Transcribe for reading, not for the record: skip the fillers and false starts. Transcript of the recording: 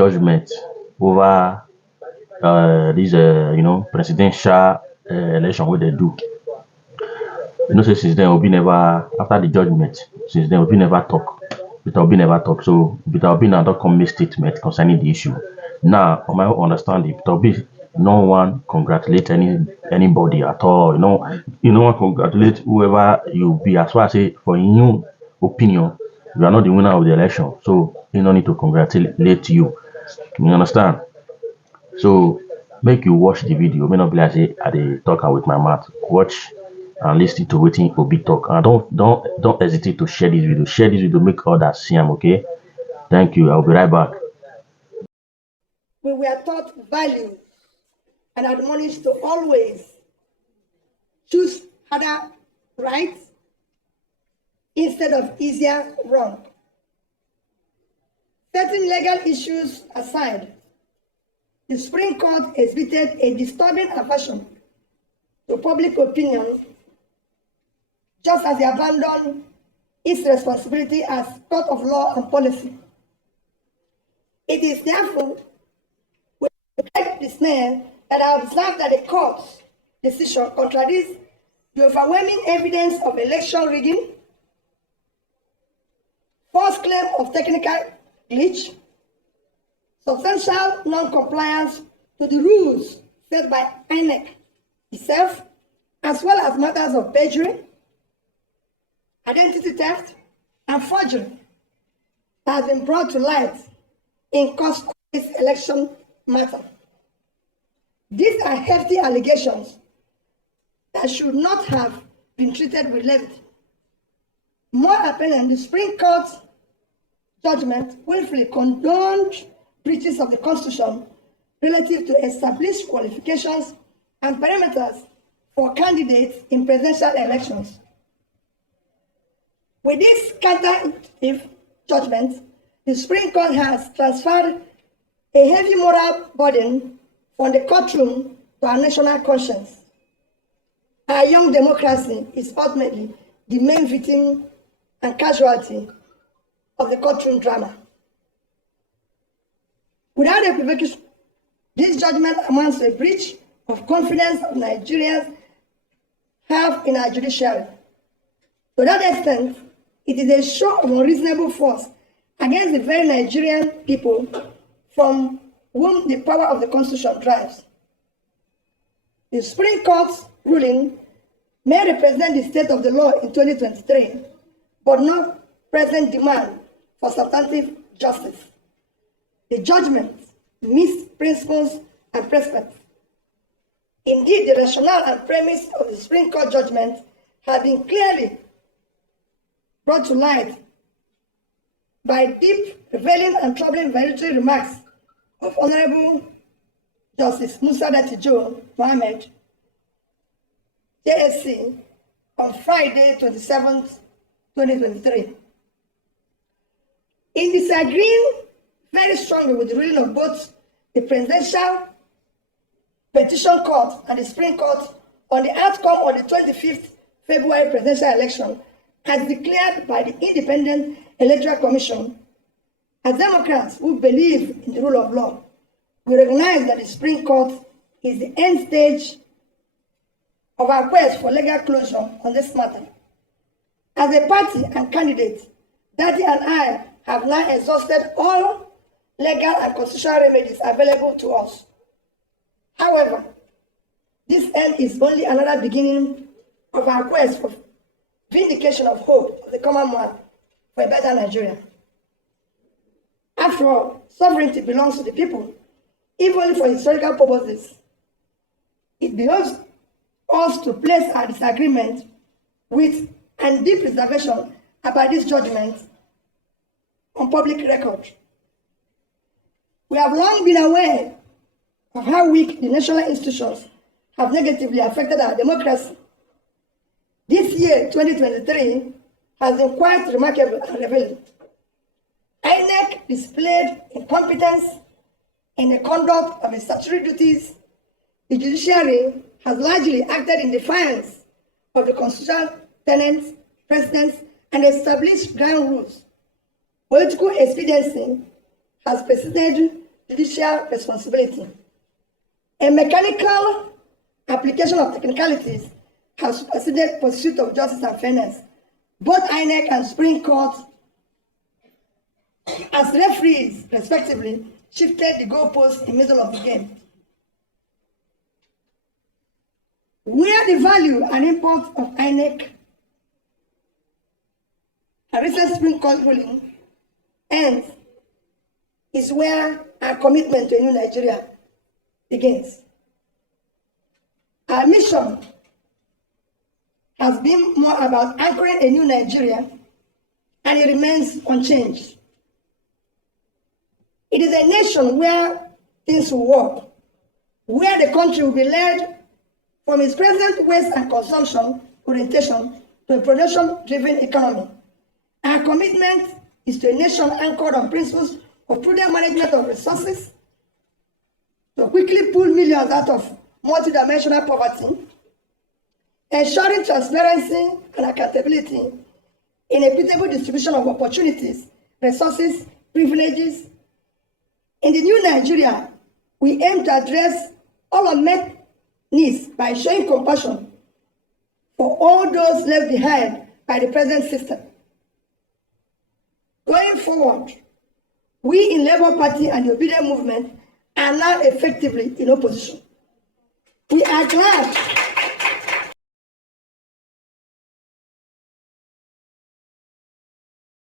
judgment over this presidential election wey they do. You know say since then Obi never, after the judgment, since then Obi never talk. Peter Obi never talk. So Peter Obi now don come make statement concerning the issue. Now, on my own understanding, Peter Obi no one congratulate anybody at all. You know one congratulate whoever you be. As far as say for in your opinion, you are not the winner of the election. So you no need to congratulate you. You understand? So make you watch the video. May not be like say I dey talk am with my mouth. Watch and listen to wetin Obi talk. And don't hesitate to share this video. Share this video, make others see am, okay? Thank you. I'll be right back. We were taught values and admonished to always choose harder right instead of easier wrong. Setting legal issues aside, the Supreme Court exhibited a disturbing aversion to public opinion, just as they abandoned its responsibility as court of law and policy. It is therefore with great dismay that I observe that the court's decision contradicts the overwhelming evidence of election rigging, false claim of technical glitch, substantial non-compliance to the rules set by INEC itself, as well as matters of perjury, identity theft, and forgery that has been brought to light in course of this election matter. These are hefty allegations that should not have been treated with levity. More apparent, the Supreme Court's judgment willfully condoned breaches of the Constitution relative to established qualifications and parameters for candidates in presidential elections. With this counterintuitive judgment, the Supreme Court has transferred a heavy moral burden from the courtroom to our national conscience. Our young democracy is ultimately the main victim and casualty of the courtroom drama. Without equivocation, this judgment amounts to a breach of confidence of Nigerians have in our judiciary. To that extent, it is a show of unreasonable force against the very Nigerian people from whom the power of the Constitution drives. The Supreme Court's ruling may represent the state of the law in 2023, but not present demand for substantive justice. The judgment missed principles and precedents. Indeed, the rationale and premise of the Supreme Court judgment have been clearly brought to light by deep, revealing, and troubling valedictory remarks of Honorable Justice Musa Datijo Mohammed, JSC, on Friday, 27th, 2023. In disagreeing very strongly with the ruling of both the Presidential Petition Court and the Supreme Court on the outcome of the 25th February presidential election, as declared by the Independent Electoral Commission, as Democrats who believe in the rule of law, we recognize that the Supreme Court is the end stage of our quest for legal closure on this matter. As a party and candidate, Daddy and I have now exhausted all legal and constitutional remedies available to us. However, this end is only another beginning of our quest for vindication of hope of the common man for a better Nigeria. After all, sovereignty belongs to the people, even for historical purposes. It behoves us to place our disagreement with and deep reservation about this judgment on public record. We have long been aware of how weak the national institutions have negatively affected our democracy. This year, 2023, has been quite remarkable and revealing. INEC displayed incompetence in the conduct of its statutory duties. The judiciary has largely acted in defiance of the constitutional tenets, precedents, and established ground rules. Political expediency has preceded judicial responsibility. A mechanical application of technicalities has superseded pursuit of justice and fairness. Both INEC and Supreme Court, as referees, respectively, shifted the goalposts in the middle of the game. Where the value and import of INEC and recent Supreme Court ruling ends is where our commitment to a new Nigeria begins. Our mission has been more about anchoring a new Nigeria, and it remains unchanged. It is a nation where things will work, where the country will be led from its present waste and consumption orientation to a production-driven economy. Our commitment is to a nation anchored on principles of prudent management of resources, to quickly pull millions out of multidimensional poverty, ensuring transparency and accountability in equitable distribution of opportunities, resources, privileges. In the new Nigeria, we aim to address all unmet needs by showing compassion for all those left behind by the present system. Going forward, we in Labour Party and the Obedient Movement are now effectively in opposition. We are glad